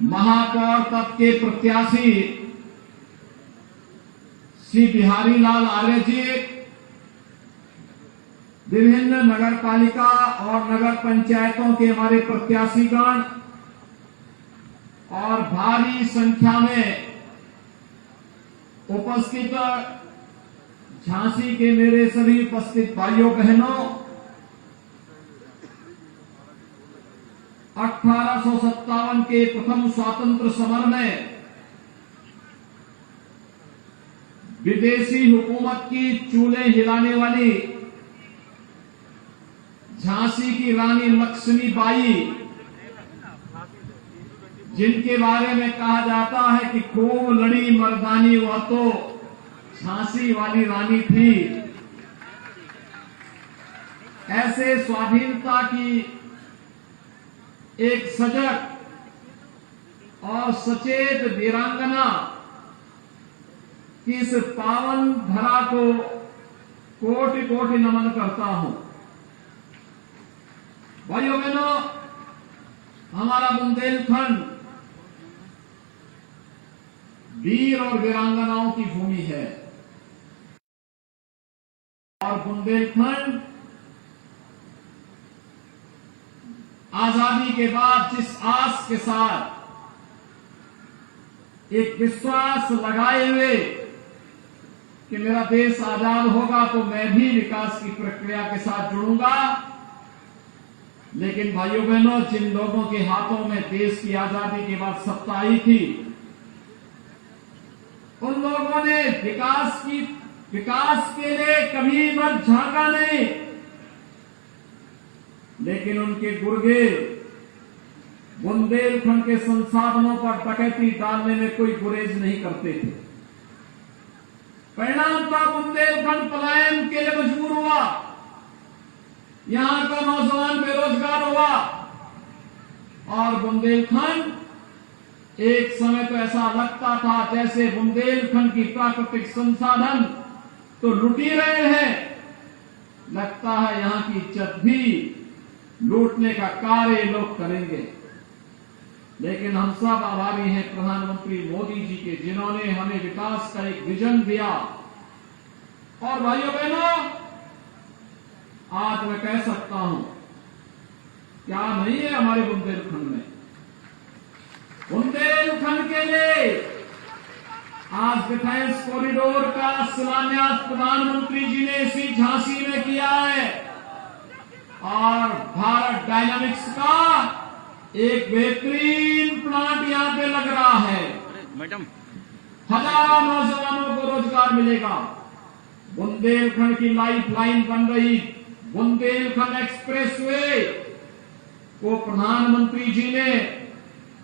महापौर पद के प्रत्याशी श्री बिहारी लाल आर्य जी, विभिन्न नगर पालिका और नगर पंचायतों के हमारे प्रत्याशीगण और भारी संख्या में उपस्थित झांसी के मेरे सभी उपस्थित भाइयों बहनों, 1857 के प्रथम स्वातंत्र समर में विदेशी हुकूमत की चूल्हे हिलाने वाली झांसी की रानी लक्ष्मीबाई, जिनके बारे में कहा जाता है कि खूब लड़ी मर्दानी, वह तो झांसी वाली रानी थी। ऐसे स्वाधीनता की एक सजग और सचेत वीरांगना की इस पावन धरा को कोटि कोटि नमन करता हूं। भाइयों बहनों, हमारा बुंदेलखंड वीर और वीरांगनाओं की भूमि है और बुंदेलखंड आजादी के बाद जिस आस के साथ, एक विश्वास लगाए हुए कि मेरा देश आजाद होगा तो मैं भी विकास की प्रक्रिया के साथ जुड़ूंगा, लेकिन भाइयों बहनों, जिन लोगों के हाथों में देश की आजादी के बाद सत्ता आई थी, उन लोगों ने विकास के लिए कभी मत झांका नहीं, लेकिन उनके गुर्गे बुंदेलखंड के संसाधनों पर डकैती डालने में कोई गुरेज नहीं करते थे। परिणाम था बुंदेलखंड पलायन के लिए मजबूर हुआ, यहां का नौजवान बेरोजगार हुआ और बुंदेलखंड एक समय तो ऐसा लगता था जैसे बुंदेलखंड की प्राकृतिक संसाधन तो लूट ही रहे हैं, लगता है यहां की इज्जत भी लूटने का कार्य लोग करेंगे। लेकिन हम सब आभारी हैं प्रधानमंत्री मोदी जी के, जिन्होंने हमें विकास का एक विजन दिया। और भाइयों बहनों, आज मैं कह सकता हूं, क्या नहीं है हमारे बुंदेलखंड में। बुंदेलखंड के लिए आज डिफेंस कॉरिडोर का शिलान्यास प्रधानमंत्री जी ने इसी झांसी में किया है और भारत डायनामिक्स का एक बेहतरीन प्लांट यहां पे लग रहा है। मैडम, हजारों नौजवानों को रोजगार मिलेगा। बुंदेलखंड की लाइफ लाइन बन रही बुंदेलखंड एक्सप्रेसवे को प्रधानमंत्री जी ने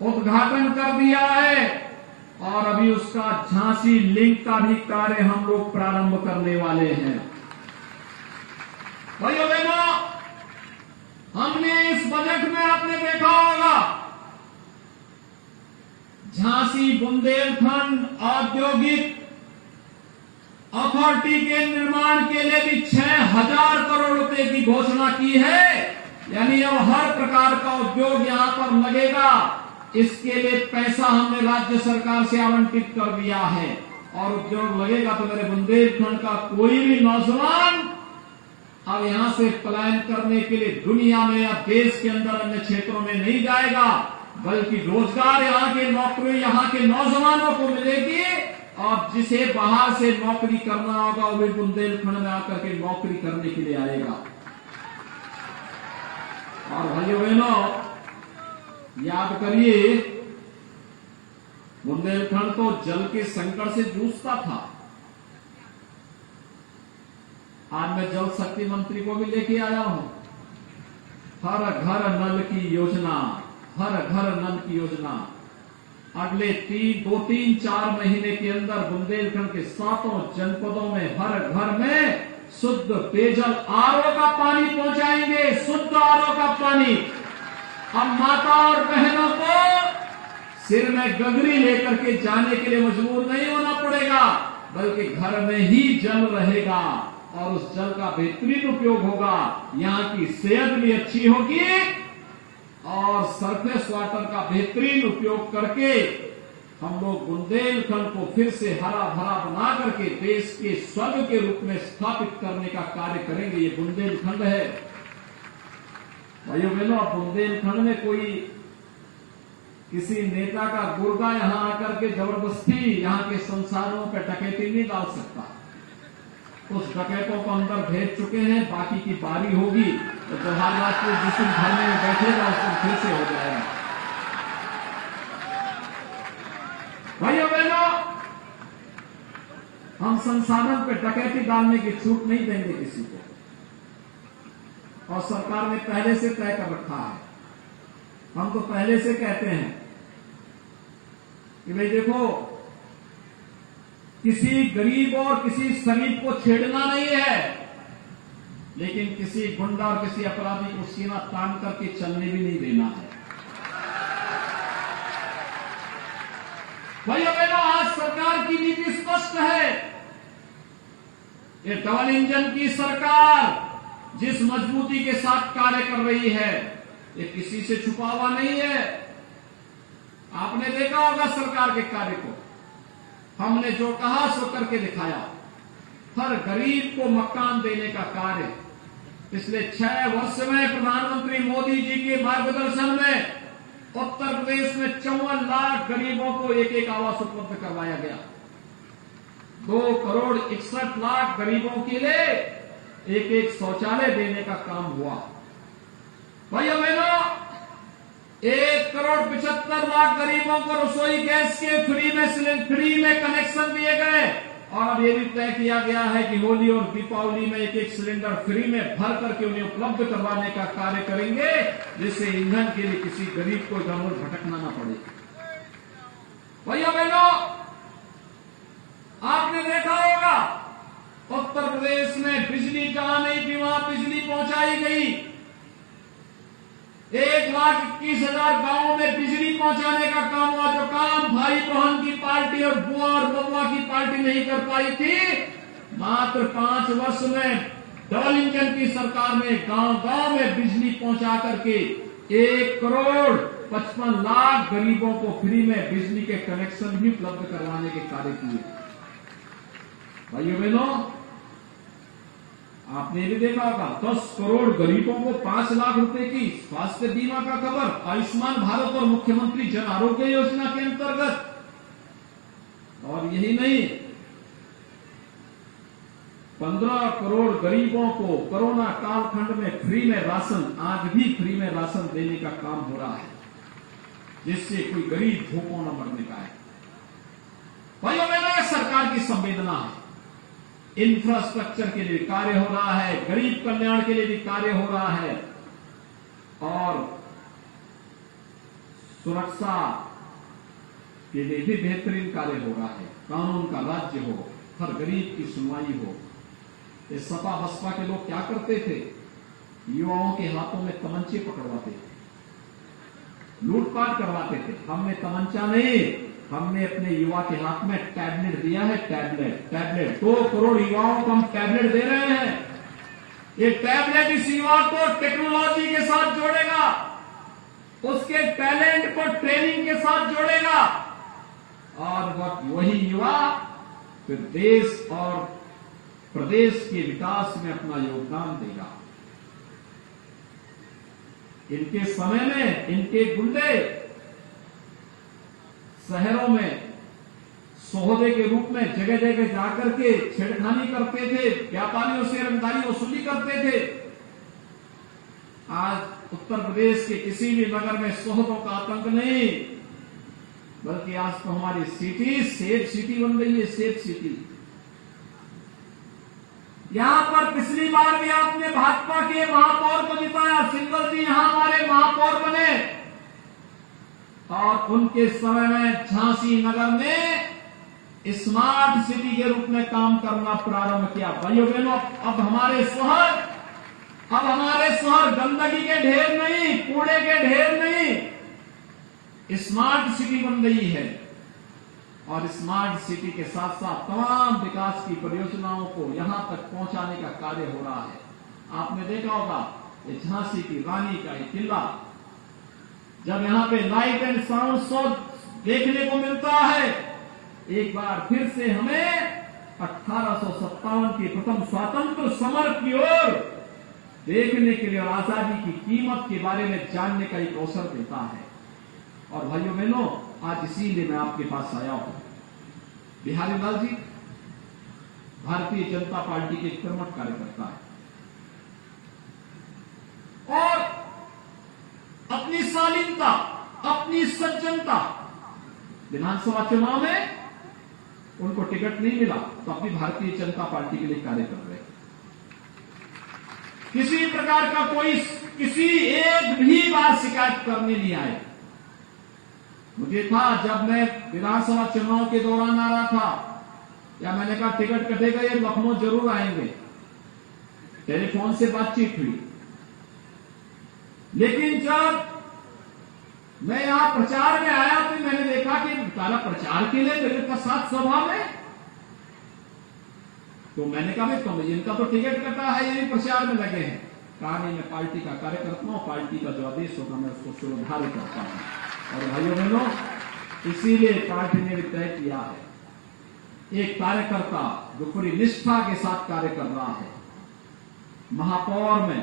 उद्घाटन कर दिया है और अभी उसका झांसी लिंक का भी कार्य हम लोग प्रारंभ करने वाले हैं। भाइयों बहनों, हमने इस बजट में आपने देखा होगा, झांसी बुंदेलखंड औद्योगिक अथॉरिटी के निर्माण के लिए भी 6000 करोड़ रुपए की घोषणा की है। यानी अब हर प्रकार का उद्योग यहां पर लगेगा, इसके लिए पैसा हमने राज्य सरकार से आवंटित कर दिया है और उद्योग लगेगा तो मेरे बुंदेलखंड का कोई भी नौजवान अब यहां से पलायन करने के लिए दुनिया में या देश के अंदर अन्य क्षेत्रों में नहीं जाएगा, बल्कि रोजगार यहां के नौकरी यहां के नौजवानों को मिलेगी और जिसे बाहर से नौकरी करना होगा वो भी बुंदेलखंड में आकर के नौकरी करने के लिए आएगा। और भाइयों बहनों, याद करिए, बुंदेलखंड तो जल के संकट से जूझता था। आज मैं जल शक्ति मंत्री को भी लेके आया हूं। हर घर नल की योजना, हर घर नल की योजना अगले 2-3-4 महीने के अंदर बुंदेलखंड के 7 जनपदों में हर घर में शुद्ध पेयजल आरओ का पानी पहुंचाएंगे। शुद्ध आरओ का पानी। अब माता और बहनों को सिर में गगरी लेकर के जाने के लिए मजबूर नहीं होना पड़ेगा, बल्कि घर में ही जल रहेगा और उस जल का बेहतरीन उपयोग होगा। यहाँ की सेहत भी अच्छी होगी और सरफेस वाटर का बेहतरीन उपयोग करके हम लोग बुंदेलखंड को फिर से हरा भरा बना करके देश के स्वर्ग के रूप में स्थापित करने का कार्य करेंगे। ये बुंदेलखंड है भाइयों बहनों। बुंदेलखंड में कोई किसी नेता का गुर्गा यहां आकर के जबरदस्ती यहां के संसाधनों पर डकैती नहीं डाल सकता। उस डकैतों को अंदर भेज चुके हैं, बाकी की बारी होगी तो जवाहरलाल को जिस दिन धरने में बैठेगा उस दिन फिर से हो जाएगा। भाइयों बहनों, हम संसाधन पे डकैती डालने की छूट नहीं देंगे किसी को, और सरकार ने पहले से तय कर रखा है। हम तो पहले से कहते हैं कि भाई देखो, किसी गरीब और किसी शरीफ को छेड़ना नहीं है, लेकिन किसी गुंडा और किसी अपराधी को सीना तान करके चलने भी नहीं देना है। भाइयों बहनों, आज सरकार की नीति स्पष्ट है। ये डबल इंजन की सरकार जिस मजबूती के साथ कार्य कर रही है, ये किसी से छुपा हुआ नहीं है। आपने देखा होगा सरकार के कार्य को। हमने जो कहा सो करके दिखाया। हर गरीब को मकान देने का कार्य पिछले 6 वर्ष में प्रधानमंत्री मोदी जी के मार्गदर्शन में उत्तर प्रदेश में 54 लाख गरीबों को एक एक आवास उपलब्ध करवाया गया। 2,61,00,000 गरीबों के लिए एक एक शौचालय देने का काम हुआ। भाइयों बहनों, 1,75,00,000 गरीबों को रसोई गैस के फ्री में कनेक्शन दिए गए, और अब यह भी तय किया गया है कि होली और दीपावली में एक एक सिलेंडर फ्री में भर करके उन्हें उपलब्ध करवाने का कार्य करेंगे, जिससे ईंधन के लिए किसी गरीब को इधर उधर भटकना न पड़े। भैया बहनों, आपने देखा होगा उत्तर प्रदेश में बिजली जहां नहीं थी वहां बिजली पहुंचाई गई। 1,21,000 गांवों में बिजली पहुंचाने का काम हुआ। जो काम भाई बहन की पार्टी और बुआ और बबुआ की पार्टी नहीं कर पाई थी, मात्र 5 वर्ष में डबल इंजन की सरकार ने गांव गांव में बिजली पहुंचा करके 1,55,00,000 गरीबों को फ्री में बिजली के कनेक्शन भी उपलब्ध करवाने के कार्य किए। भाइयों बहनों, आपने भी देखा होगा 10 करोड़ गरीबों को 5 लाख रुपए की स्वास्थ्य बीमा का खबर आयुष्मान भारत और मुख्यमंत्री जन आरोग्य योजना के अंतर्गत। और यही नहीं, 15 करोड़ गरीबों को कोरोना कालखंड में फ्री में राशन, आज भी फ्री में राशन देने का काम हो रहा है, जिससे कोई गरीब भूखों न मरने का है। भाइयों बहनों, सरकार की संवेदना है। इंफ्रास्ट्रक्चर के लिए कार्य हो रहा है, गरीब कल्याण के लिए भी कार्य हो रहा है, और सुरक्षा के लिए भी बेहतरीन कार्य हो रहा है। कानून का राज्य हो, हर गरीब की सुनवाई हो। ये सपा बसपा के लोग क्या करते थे? युवाओं के हाथों में तमंचे पकड़वाते थे, लूटपाट करवाते थे। हमने तमंचा नहीं, हमने अपने युवा के हाथ में टैबलेट दिया है। टैबलेट 2 करोड़ युवाओं को हम टैबलेट दे रहे हैं। ये टैबलेट इस युवा को टेक्नोलॉजी के साथ जोड़ेगा, उसके टैलेंट को ट्रेनिंग के साथ जोड़ेगा, और वही युवा फिर देश और प्रदेश के विकास में अपना योगदान देगा। इनके समय में इनके गुंडे शहरों में सोहदे के रूप में जगह जगह जाकर के छेड़खानी करते थे, व्यापारियों से रंगदारी वसूली करते थे। आज उत्तर प्रदेश के किसी भी नगर में सोहदों का आतंक नहीं, बल्कि आज तो हमारी सिटी सेफ सिटी बन गई है। Safe city. यहां पर पिछली बार भी आपने भाजपा के महापौर को जिताया, सिंगल जी यहां हमारे महापौर बने, और उनके समय में झांसी नगर में स्मार्ट सिटी के रूप में काम करना प्रारंभ किया। भाइयों बहनों, अब हमारे शहर गंदगी के ढेर नहीं, कूड़े के ढेर नहीं, स्मार्ट सिटी बन गई है। और स्मार्ट सिटी के साथ साथ तमाम विकास की परियोजनाओं को यहां तक पहुंचाने का कार्य हो रहा है। आपने देखा होगा ये झांसी की रानी का ये किला, जब यहाँ पे लाइट एंड साउंड शो देखने को मिलता है, एक बार फिर से हमें 1857 के प्रथम स्वतंत्र समर की ओर देखने के लिए और आजादी की कीमत के बारे में जानने का एक अवसर देता है। और भाइयों बहनों, आज इसीलिए मैं आपके पास आया हूं। बिहारी लाल जी भारतीय जनता पार्टी के कर्मठ कार्यकर्ता है और अपनी शालीनता, अपनी सज्जनता, विधानसभा चुनाव में उनको टिकट नहीं मिला तो अब भी भारतीय जनता पार्टी के लिए कार्य कर रहे हैं। किसी प्रकार का कोई किसी एक भी बार शिकायत करने नहीं आए। मुझे था जब मैं विधानसभा चुनाव के दौरान आ रहा था, या मैंने कहा टिकट कटेगा ये लखनऊ जरूर आएंगे, टेलीफोन से बातचीत हुई। लेकिन जब मैं यहां प्रचार में आया तो मैंने देखा कि तारा प्रचार के लिए मेरे पास 7 सभा में, तो मैंने कहा तो इनका तो टिकट कटा है, ये भी प्रचार में लगे हैं। कहा नहीं, मैं पार्टी का कार्यकर्ता हूं, पार्टी का जो आदेश होगा मैं उसको सुधारित करता हूं। और भाइयों बहनों, इसीलिए पार्टी ने तय किया है, एक कार्यकर्ता जो पूरी निष्ठा के साथ कार्य कर रहा है, महापौर में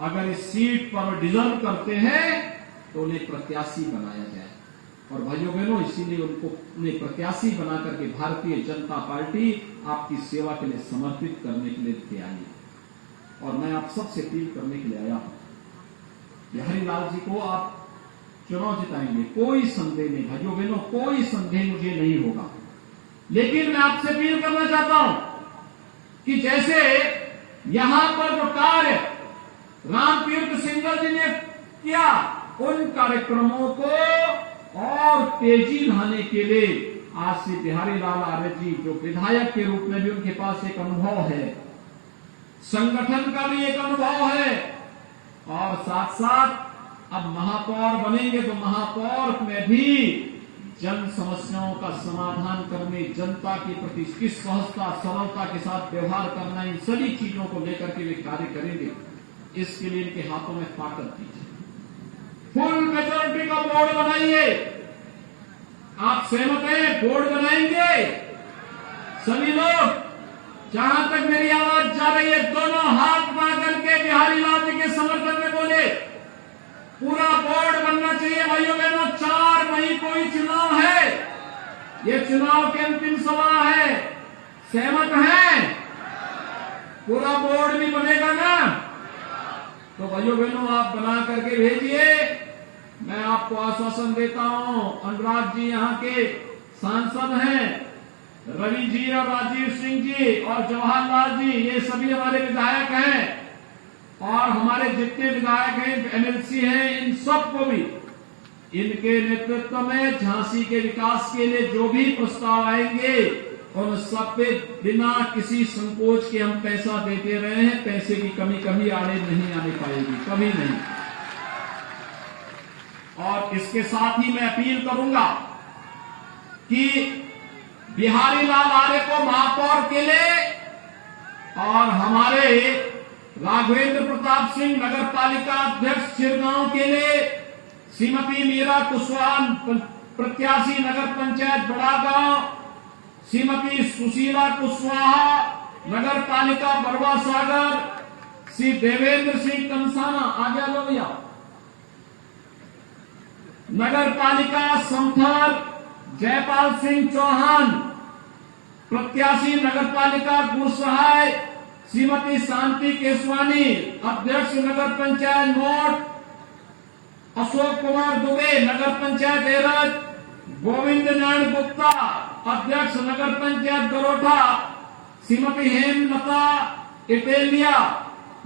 अगर इस सीट पर डिजर्व करते हैं तो उन्हें प्रत्याशी बनाया जाए। और भाइयों बहनों, इसीलिए उन्हें प्रत्याशी बना करके भारतीय जनता पार्टी आपकी सेवा के लिए समर्पित करने के लिए तैयार है। और मैं आप सबसे अपील करने के लिए आया हूं, बिहारी लाल जी को आप चुनाव जिताएंगे, कोई संदेह नहीं भाइयों बहनों, कोई संदेह मुझे नहीं होगा। लेकिन मैं आपसे अपील करना चाहता हूं कि जैसे यहां पर जो कार्य रामतीर्थ सिंगल जी ने किया, उन कार्यक्रमों को और तेजी लाने के लिए आज से बिहारी लाल आर्य जी जो विधायक के रूप में भी उनके पास एक अनुभव है, संगठन का भी एक अनुभव है, और साथ साथ अब महापौर बनेंगे तो महापौर में भी जन समस्याओं का समाधान करने, जनता के प्रति किस सहजता सरलता के साथ व्यवहार करना, इन सभी चीजों को लेकर के वे कार्य करेंगे। इसके लिए इनके हाथों में ताकत दीजिए, फुल मेजोरिटी का बोर्ड बनाइए। आप सहमत हैं? बोर्ड बनाएंगे सभी लोग। जहां तक मेरी आवाज जा रही है, दोनों हाथ उठा करके बिहारी लाल जी के समर्थन में बोले, पूरा बोर्ड बनना चाहिए। भाइयों बहनों, 4 मई को ही चुनाव है, ये चुनाव की अंतिम सभा है, सहमत हैं? पूरा बोर्ड भी बनेगा ना? तो भाइयों बहनों, आप बना करके भेजिए। मैं आपको आश्वासन देता हूं, अनुराग जी यहाँ के सांसद हैं, रवि जी और राजीव सिंह जी और जवाहरलाल जी, ये सभी हमारे विधायक हैं, और हमारे जितने विधायक हैं, एमएलसी हैं, इन सबको भी इनके नेतृत्व में झांसी के विकास के लिए जो भी प्रस्ताव आएंगे उन सब पे बिना किसी संकोच के हम पैसा देते रहे हैं। पैसे की कमी कभी आड़े नहीं आने पाएगी, कभी नहीं। और इसके साथ ही मैं अपील करूंगा कि बिहारी लाल आर्य को महापौर के लिए और हमारे राघवेंद्र प्रताप सिंह नगर पालिका अध्यक्ष चिरगांव के लिए, श्रीमती मीरा कुशवाहा प्रत्याशी नगर पंचायत बड़ागांव, श्रीमती सुशीला कुशवाहा नगर पालिका बरवा सागर, श्री देवेंद्र सिंह कंसाना, आगे लो भैया, नगर पालिका समथर जयपाल सिंह चौहान प्रत्याशी नगर पालिका गुरसहाय, श्रीमती शांति केसवानी अध्यक्ष नगर पंचायत मोट, अशोक कुमार दुबे नगर पंचायत एरज, गोविंद नारायण गुप्ता अध्यक्ष नगर पंचायत गरोठा, श्रीमती हेमलता इटेलिया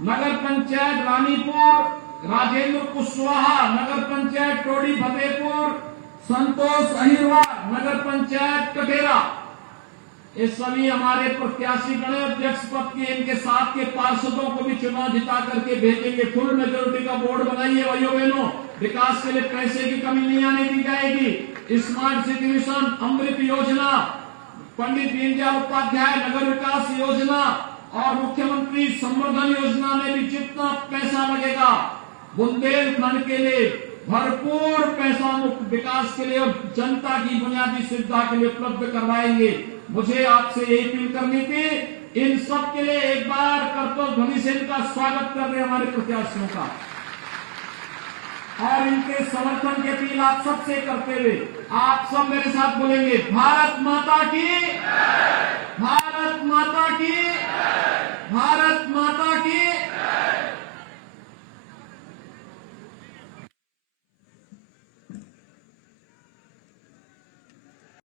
नगर पंचायत रानीपुर, राजेंद्र कुशवाहा नगर पंचायत टोडी फतेहपुर, संतोष अहिरवार नगर पंचायत कटेरा। ये सभी हमारे प्रत्याशी गण अध्यक्ष पद के, इनके साथ के पार्षदों को भी चुनाव जिता करके भेजेंगे। फुल मेजोरिटी का बोर्ड बनाइए भाइयों बहनों, विकास के लिए पैसे की कमी नहीं आने दी जाएगी। स्मार्ट सिटी मिशन, अमृत योजना, पंडित दीनदयाल उपाध्याय नगर विकास योजना और मुख्यमंत्री संवर्धन योजना में भी जितना पैसा लगेगा बुंदेलखंड के लिए, भरपूर पैसा मुक्त विकास के लिए और जनता की बुनियादी सुविधा के लिए उपलब्ध करवाएंगे। मुझे आपसे यही अपील करनी थी। इन सब के लिए एक बार करतल ध्वनि से इनका स्वागत कर रहे हमारे प्रत्याशियों का और इनके समर्थन की अपील आप सबसे करते हुए आप सब मेरे साथ बोलेंगे, भारत माता की, भारत माता की, भारत माता की।